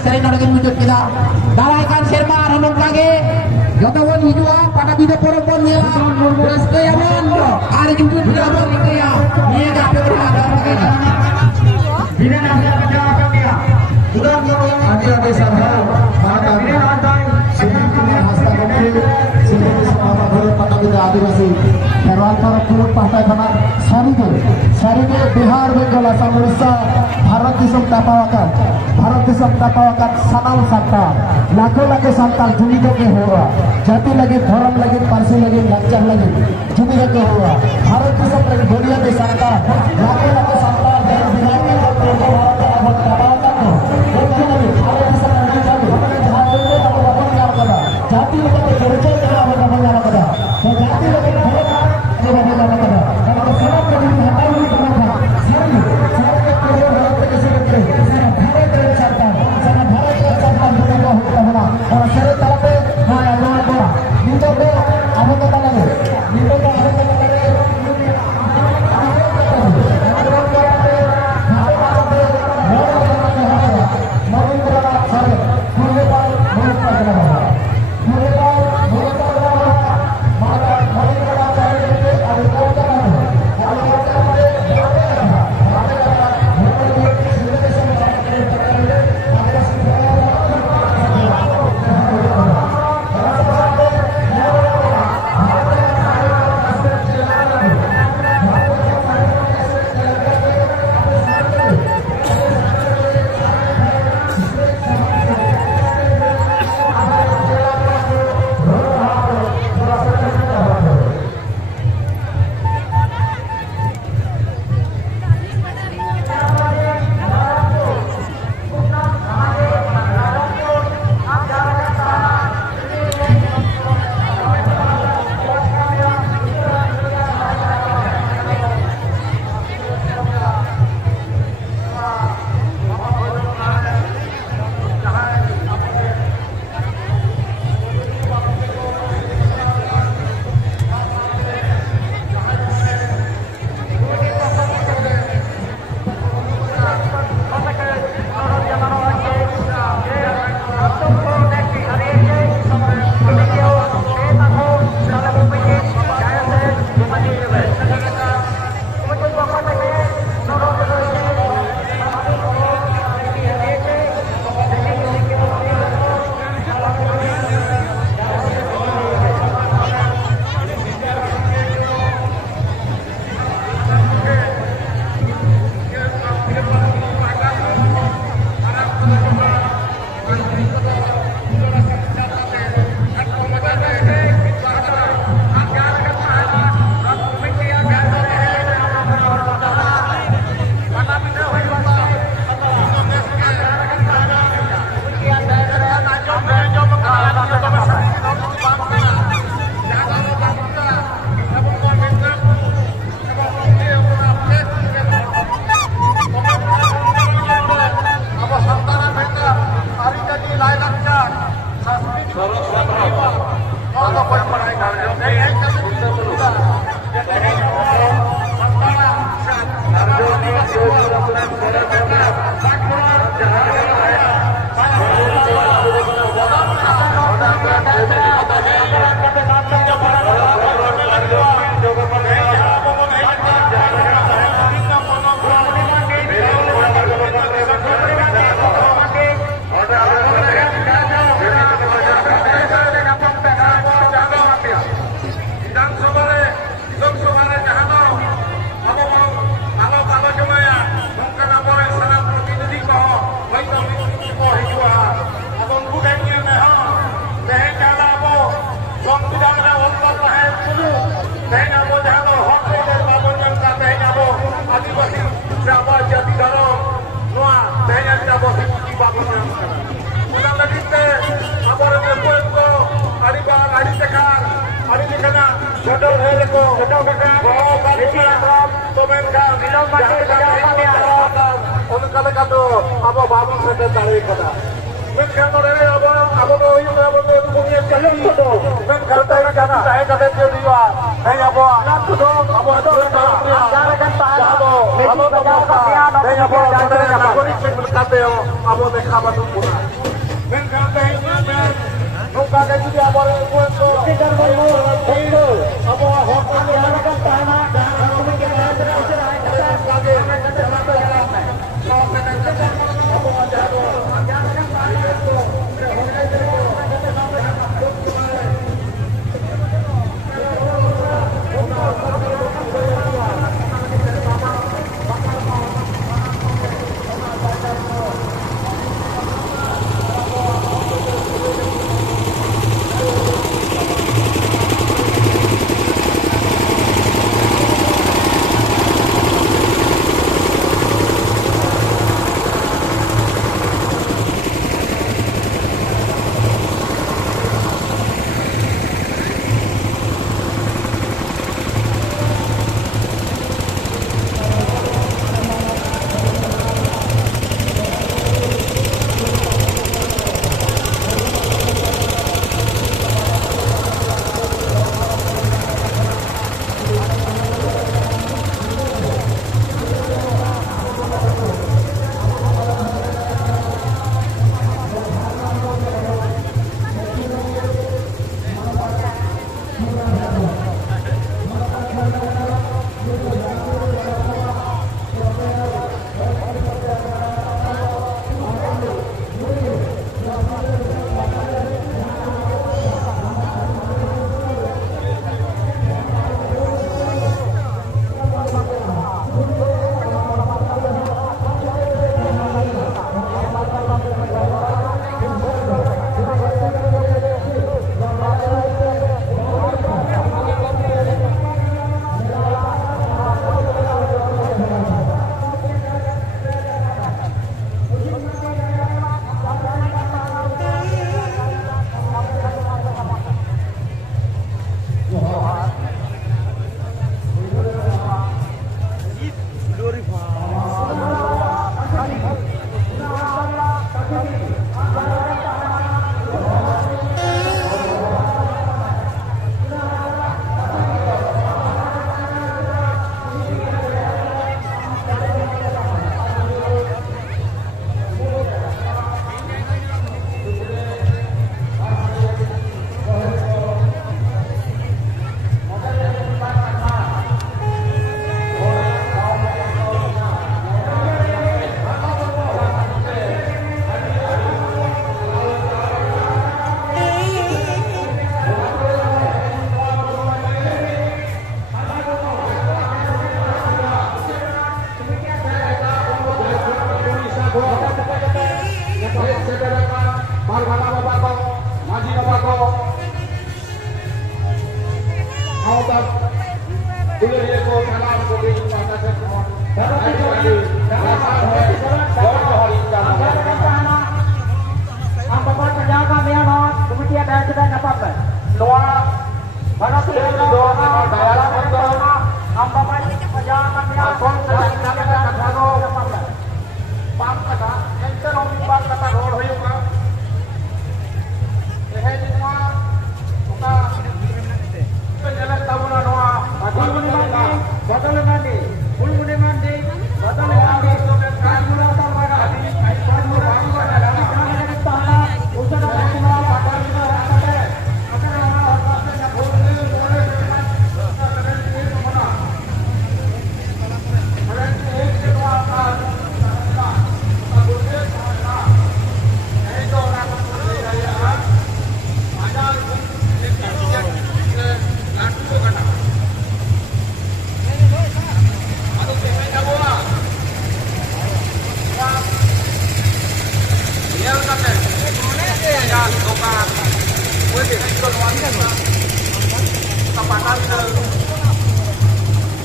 sering lagi wujud kita dalaikan serma renung lagi jotawan hijau pada bida porobon ya beras keyaman hari jemput berapa itu ya ini gak berada lagi bina nasihat kejahatan ya sudah ada sarhal mata ini lantai sini hasta kecil sini sama guru pada bida adivasi herwantar pulut partai benar sari ke Bihar Benggala Samurisa Bharat Disam Tapawakan Sanal Santa लाखों लाखे संतान दुनिया के हुआ जाति लगे धर्म लगे पारसी लगे लज्जा लगे दुनिया के हुआ भारत की सब लगे दुनिया के संतान लाखों लाखे संतान जब बिहार में जाति लगे परिचय जाति लगे Sarjana Abo babon sa tarik kada. Menkan orangnya abo itu abo punya jadi. Menkan tarik kada saya kada dia. Hanya abo abo itu jangan kan abo hanya abo abo ini berkata abo dekha batu pura. Menkan tarik nuka kayak juga abo itu kita mau abo hokan jangan kan tanah jangan mungkin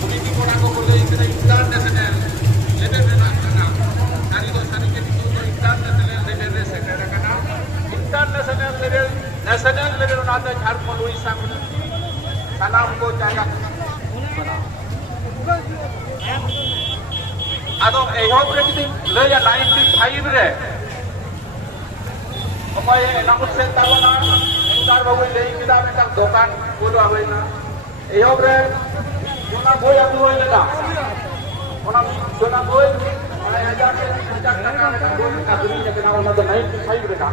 Begitu orang ko boleh international level na kana. Dari do sani ke itu international level re se kara kana. International level, national level na ta Jharkhand Odisha ko sanam ko jaga bana. Ado ehop re kiti leya 95 re. Opay namun sen tabana Star babu lei kita metang dokan bodo abaina. Ehop re Jona boy aku boy leda. Ona jona boy, mana aja ke 1 টাকা 2 টাকা dulu nya kena ona 95 re ka.